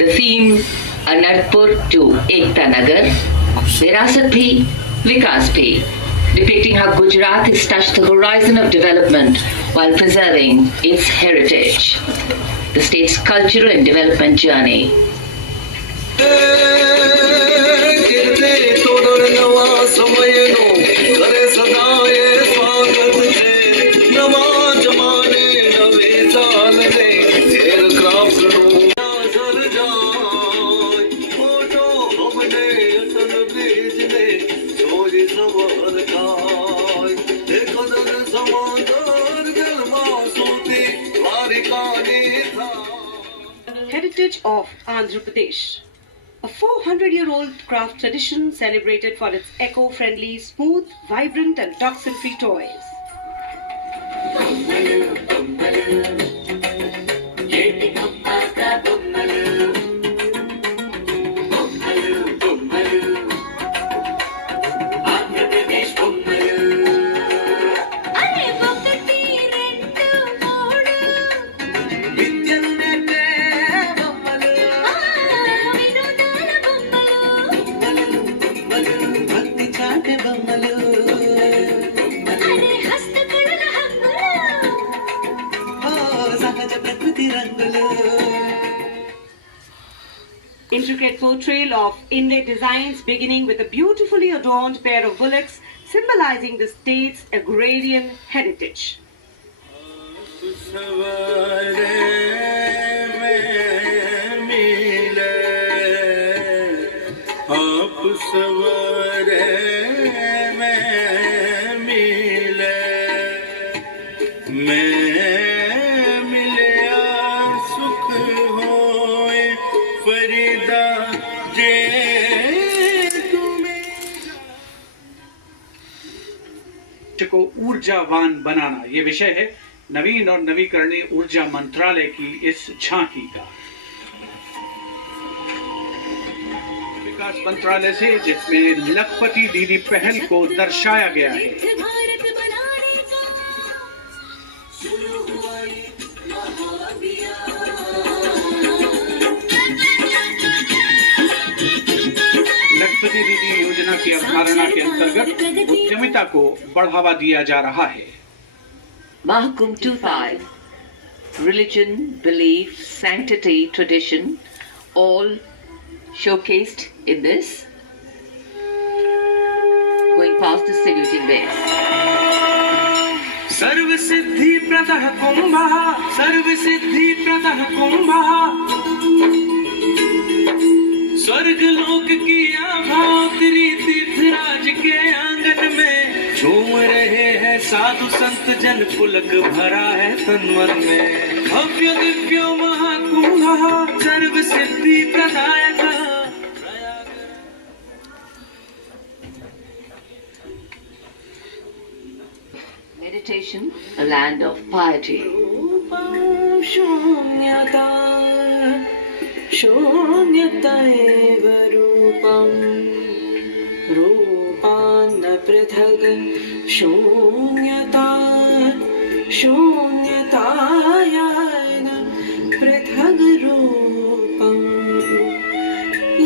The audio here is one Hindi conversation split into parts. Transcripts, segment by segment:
The theme Anarpur to Ekta Nagar, Virasat Bhi, Vikas Bhi, depicting how Gujarat has touched the horizon of development while preserving its heritage. The state's cultural and development journey. Heritage of Andhra Pradesh. A 400-year-old craft tradition celebrated for its eco-friendly, smooth, vibrant and toxin-free toys. Intricate portrayal of inlaid designs beginning with a beautifully adorned pair of bullocks symbolizing the state's agrarian heritage. को ऊर्जावान बनाना, ये विषय है नवीन और नवीकरणीय ऊर्जा मंत्रालय की इस झांकी का। विकास मंत्रालय से जिसमें लखपति दीदी पहल को दर्शाया गया है। लखपति दीदी योजना की अवधारणा के अंतर्गत उद्यमिता को बढ़ावा दिया जा रहा है। Mahakumbh 25, religion, belief, sanctity, tradition, all showcased in this. Going past the saluting base. सर्व सिद्धि प्रदः कुंभः, सर्व सिद्धि प्रदः कुंभः, स्वर्ग लोक की आभा उतरी तीर्थराज के आंगन में, झूम रहे हैं साधु संत जन, पुलक भरा है तन मन में। भव्य दिव्यो महाकुंभः सर्व सिद्धि प्रदायकः। Meditation, a land of piety. शून्यतैव रूपं रूपान्न पृथग् शून्यता शून्यतायान पृथग् रूपं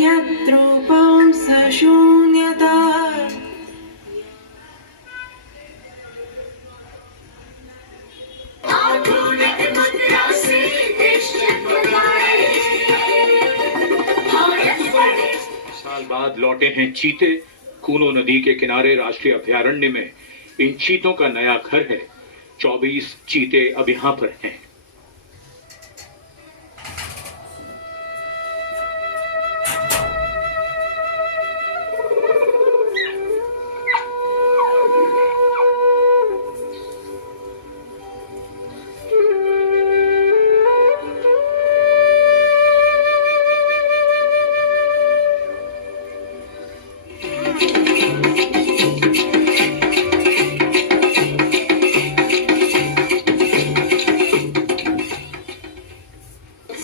यद्रूपं स शून्यता। साल बाद लौटे हैं चीते। कूनो नदी के किनारे राष्ट्रीय अभयारण्य में इन चीतों का नया घर है। 24 चीते अब यहाँ पर हैं।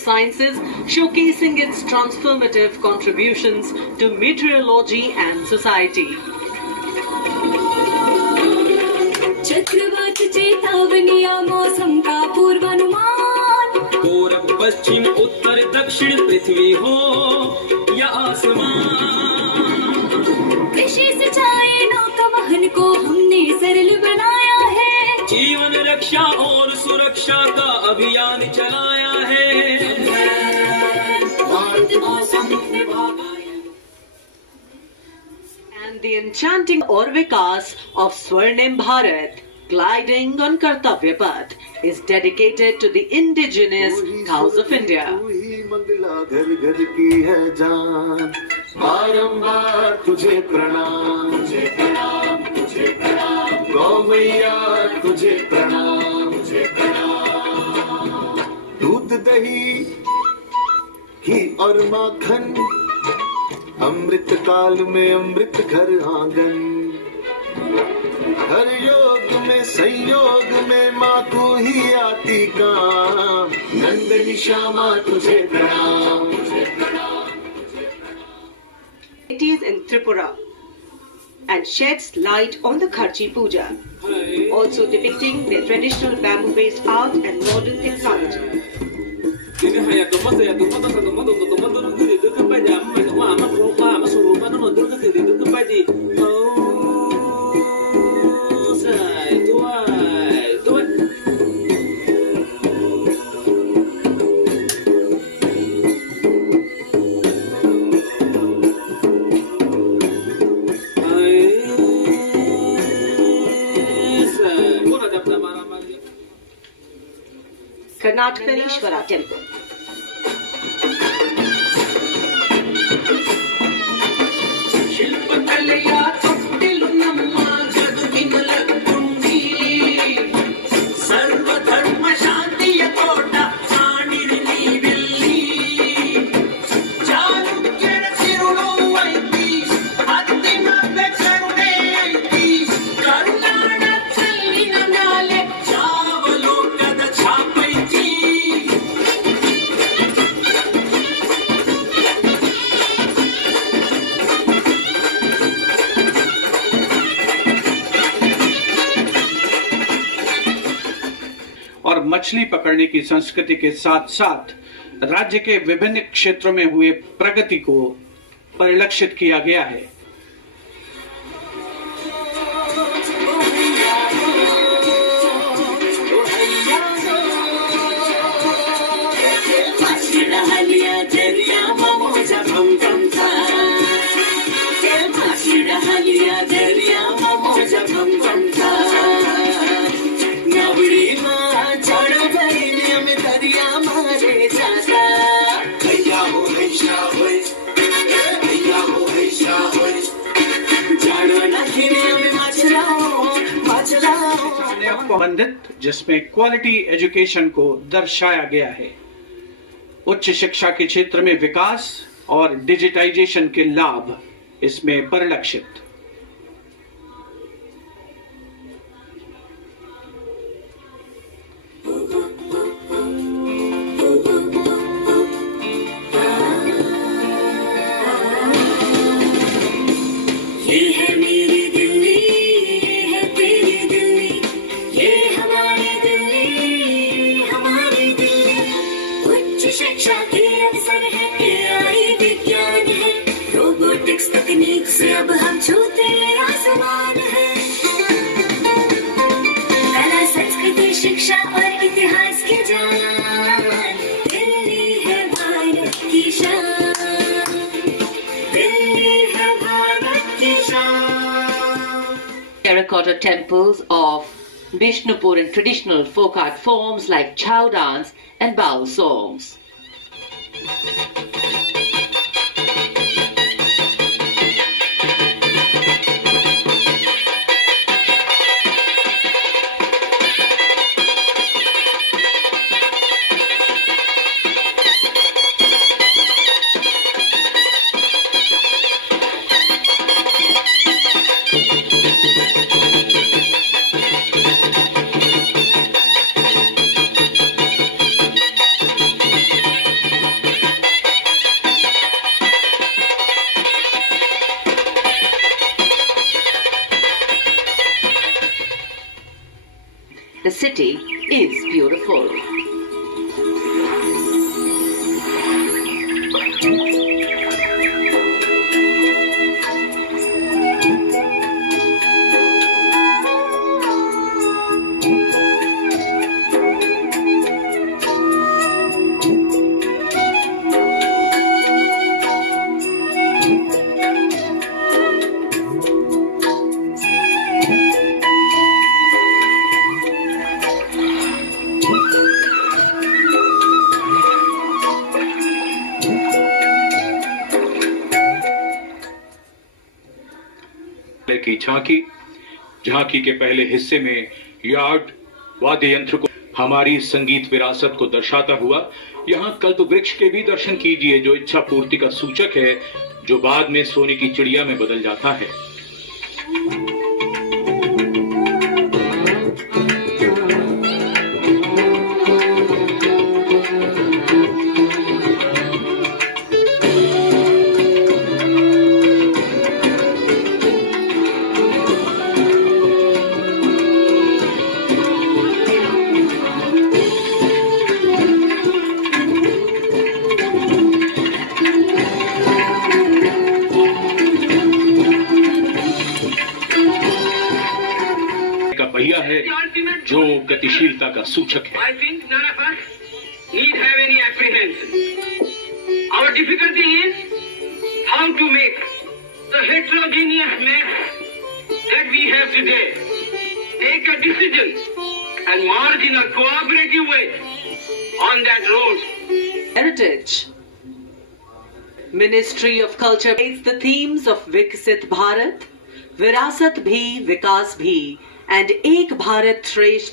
Sciences showcasing its transformative contributions to meteorology and society. चक्रवात चेतावनिया मौसम का पूर्वानुमान, पूर्व पश्चिम उत्तर दक्षिण दक्षिण पृथ्वी हो या आसमान, कृषि सिंचाई नौका वाहन को हमने सरल बनाया है, जीवन रक्षा और सुरक्षा का अभियान चलाया है। भारत मौसम विभाग And the enchanting Orvikas of Swarnim Bharat, gliding on Kartavya Path, is dedicated to the indigenous cows of India. तू ही मंगला घर घर की है जान, बारंबार तुझे प्रणाम, तुझे प्रणाम, तुझे प्रणाम, गौ मैया तुझे प्रणाम, तुझे प्रणाम। दूध दही घी और माखन, अमृत काल में अमृत घर आंगन, हर योग में संयोग में माँ तू ही आती काम, नंदनी श्यामा तुझे प्रणाम, तुझे प्रणाम। It is in Tripura and sheds light on the Kharchi Puja, also depicting their traditional bamboo-based art and modern technology. Karnataka Temple. और मछली पकड़ने की संस्कृति के साथ साथ राज्य के विभिन्न क्षेत्रों में हुए प्रगति को परिलक्षित किया गया है। संबंधित जिसमें क्वालिटी एजुकेशन को दर्शाया गया है, उच्च शिक्षा के क्षेत्र में विकास और डिजिटाइजेशन के लाभ इसमें परिलक्षित। तकनीक से अब हम छूते आसमान है, कला संस्कृति शिक्षा और इतिहास की जान, दिल्ली है भारत की शान, दिल्ली है भारत की शान। Terracotta temples of Bishnupur in traditional folk art forms like chow dance and bow songs. The city is beautiful. की झांकी के पहले हिस्से में यार्ड वाद्य यंत्र को हमारी संगीत विरासत को दर्शाता हुआ यहाँ कल्प वृक्ष के भी दर्शन कीजिए, जो इच्छा पूर्ति का सूचक है, जो बाद में सोने की चिड़िया में बदल जाता है। पहिया है जो गतिशीलता का सूचक है। I think none of us need have any apprehension. Our difficulty is how to make the heterogeneous mess that we have today take a decision and march in a cooperative way on that road. Heritage. Ministry of Culture takes the themes of Viksit Bharat, Virasat Bhi, Vikas Bhi, and Ek Bharat Shresth